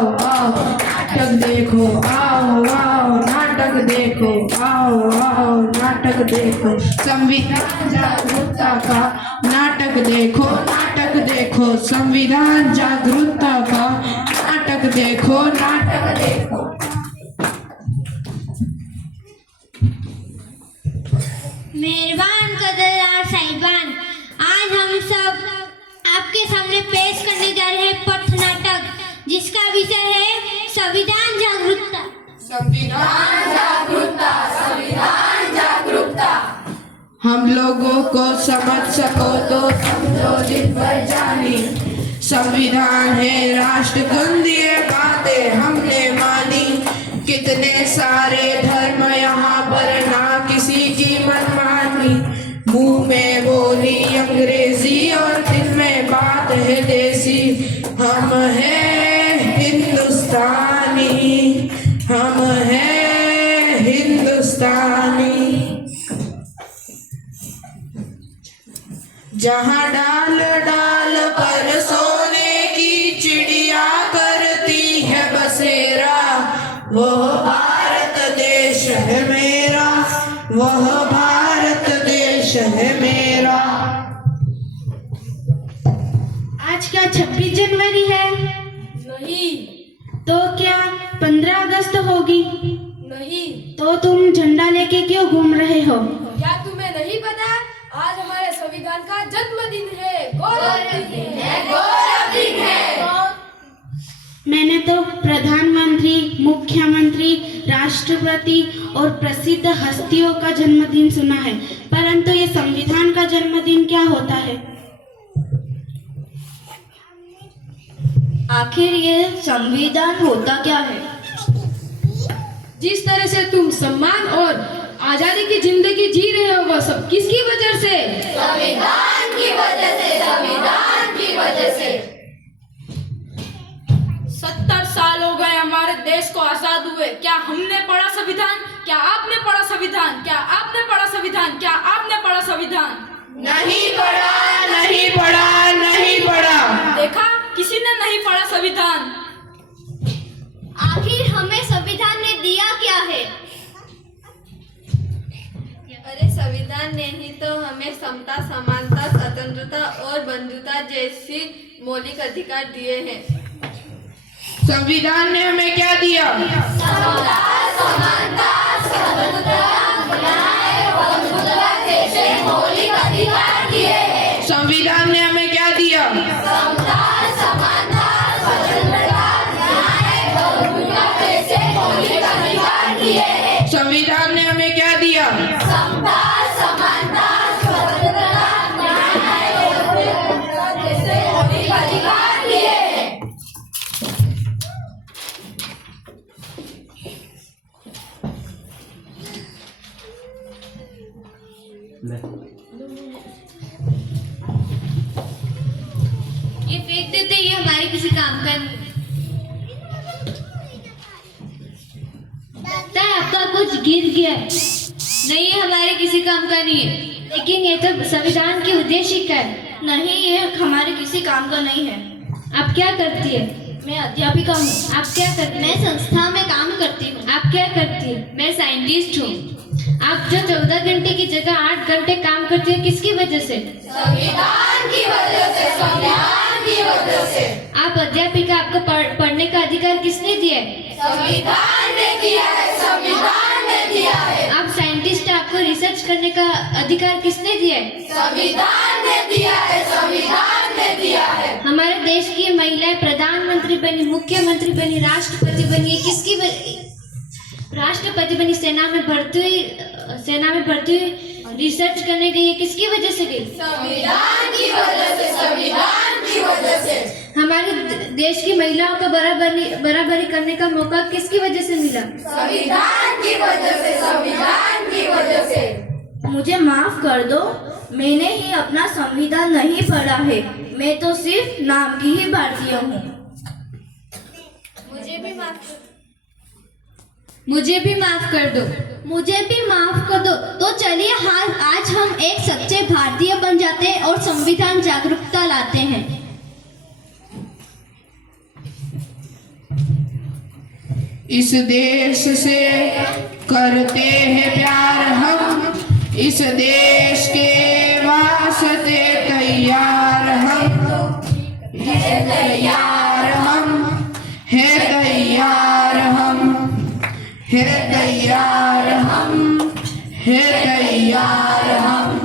आओ आओ नाटक देखो, आओ आओ नाटक देखो, आओ आओ नाटक देखो। संविधान जागरूकता का नाटक देखो, नाटक देखो। संविधान जागरूकता का नाटक देखो, नाटक देखो। मेहरबान कदरदार साहिबान, आज हम सब आपके सामने पेश करने जा रहे हैं पथ नाटक, जिसका विषय है संविधान जागरूकता। संविधान जागरूकता, संविधान जागरूकता। हम लोगों को समझ सको तो समझो जिन पर जानी। संविधान है राष्ट्र गुण, ये बातें हमने मानी। कितने सारे धर्म यहाँ पर, ना किसी की मनमानी। मुंह में बोली अंग्रेजी और दिल में बात है देसी। हम हैं हिंदुस्तानी, हम हैं हिंदुस्तानी। जहाँ डाल डाल पर सोने की चिड़िया करती है बसेरा, वह भारत देश है मेरा, वह भारत देश है मेरा। आज क्या 26 जनवरी है? नहीं। तो क्या 15 अगस्त होगी? नहीं। तो तुम झंडा लेके क्यों घूम रहे हो? क्या तुम्हें नहीं पता, आज हमारे संविधान का जन्मदिन है, गौरव दिन है, गौरव दिन है। मैंने तो प्रधानमंत्री, मुख्यमंत्री, राष्ट्रपति और प्रसिद्ध हस्तियों का जन्मदिन सुना है, परंतु ये संविधान का जन्मदिन क्या होता है? आखिर ये संविधान होता क्या है? जिस तरह से तुम सम्मान और आजादी की जिंदगी जी रहे हो, वह सब किसकी वजह से? संविधान की वजह से, संविधान की वजह से। 70 साल हो गए हमारे देश को आजाद हुए। क्या हमने पढ़ा संविधान? क्या आपने पढ़ा संविधान? क्या आपने पढ़ा संविधान? क्या आपने पढ़ा संविधान? नहीं पढ़ा, नहीं पढ़ा, नहीं पढ़ा। देखा, किसी ने नहीं पढ़ा संविधान। आखिर हमें संविधान ने दिया क्या है? अरे संविधान ने ही तो हमें समता, समानता, स्वतंत्रता और बंधुता जैसी मौलिक अधिकार दिए हैं। संविधान ने हमें क्या दिया? समता, समानता, स्वतंत्रता, न्याय और बंधुता जैसे मौलिक अधिकार दिए हैं। संविधान ने हमें क्या दिया? समता, समानता, स्वतंत्रता, न्याय और बंधुता जैसे मौलिक अधिकार दिए हैं। संविधान ने हमें क्या दिया? समता, समानता, स्वतंत्रता, न्याय और बंधुता जैसे मौलिक अधिकार दिए हैं। ये फेंक देते, ये हमारे किसी काम का नहीं। लगता है आपका कुछ गिर गया है। नहीं, ये हमारे किसी काम का नहीं है। लेकिन ये तो संविधान की उद्देश्य का है। नहीं, ये हमारे किसी काम का नहीं है। आप क्या करती है? मैं अध्यापिका हूँ। आप क्या करती हैं? मैं संस्था में काम करती हूँ। आप क्या करती है? मैं साइंटिस्ट हूँ। आप जो 14 घंटे की जगह 8 घंटे काम करती है, किसकी वजह से? संविधान की वजह से, संविधान की वजह से। आप अध्यापिका, आपको पढ़ने का अधिकार किसने दिया है? संविधान ने दिया है, संविधान ने दिया है। आप साइंटिस्ट, आपको रिसर्च करने का अधिकार किसने दिया है? संविधान ने दिया है, संविधान ने दिया है। हमारे देश की महिलाएं प्रधानमंत्री बनी, मुख्यमंत्री बनी, राष्ट्रपति बनी, ये किसकी राष्ट्रपति बनी, सेना में भर्ती हुई, रिसर्च करने गई, किसकी वजह से गई? संविधान की वजह से, संविधान की वजह से। हमारे देश की महिलाओं को बराबरी करने का मौका किसकी वजह से मिला? संविधान की वजह से, संविधान की वजह से। मुझे माफ कर दो, मैंने ही अपना संविधान नहीं पढ़ा है। मैं तो सिर्फ नाम की ही भारतीय हूँ। मुझे भी माफ कर दो। मुझे भी माफ कर दो। मुझे भी माफ कर दो। तो चलिए आज हम एक सच्चे भारतीय बन जाते हैं और संविधान जागरूकता लाते हैं। इस देश से करते हैं प्यार हम, इस देश के वास्ते तैयार हम, है तैयार हम, है तैयार हम, है तैयार हम, है तैयार हम।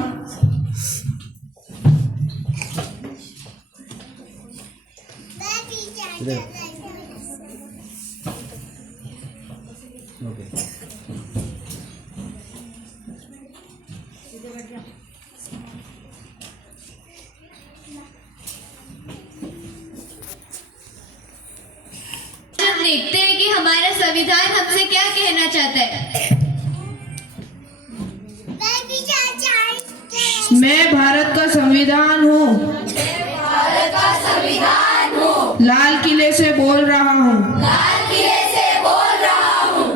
देखते हैं कि हमारा संविधान हमसे क्या कहना चाहता है। मैं भारत का संविधान हूँ, लाल किले से बोल रहा हूँ,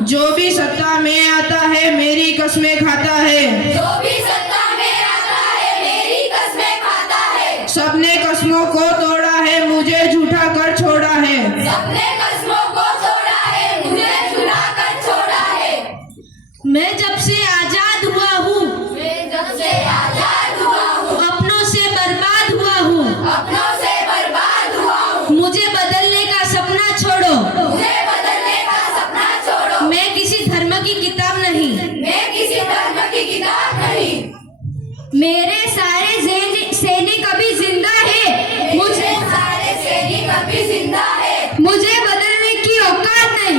जो भी सत्ता में आता है मेरी कसमें खाता है, सबने कसमों को तोड़ा है, मुझे झूठा कर छोड़ा है। मैं जब से आजाद हुआ हूँ, अपनों से बर्बाद हुआ हूँ, मुझे बदलने का सपना छोड़ो। मैं किसी धर्म की किताब नहीं, मेरे सारे सैनिक अभी जिंदा है, मुझे बदलने की औकात नहीं।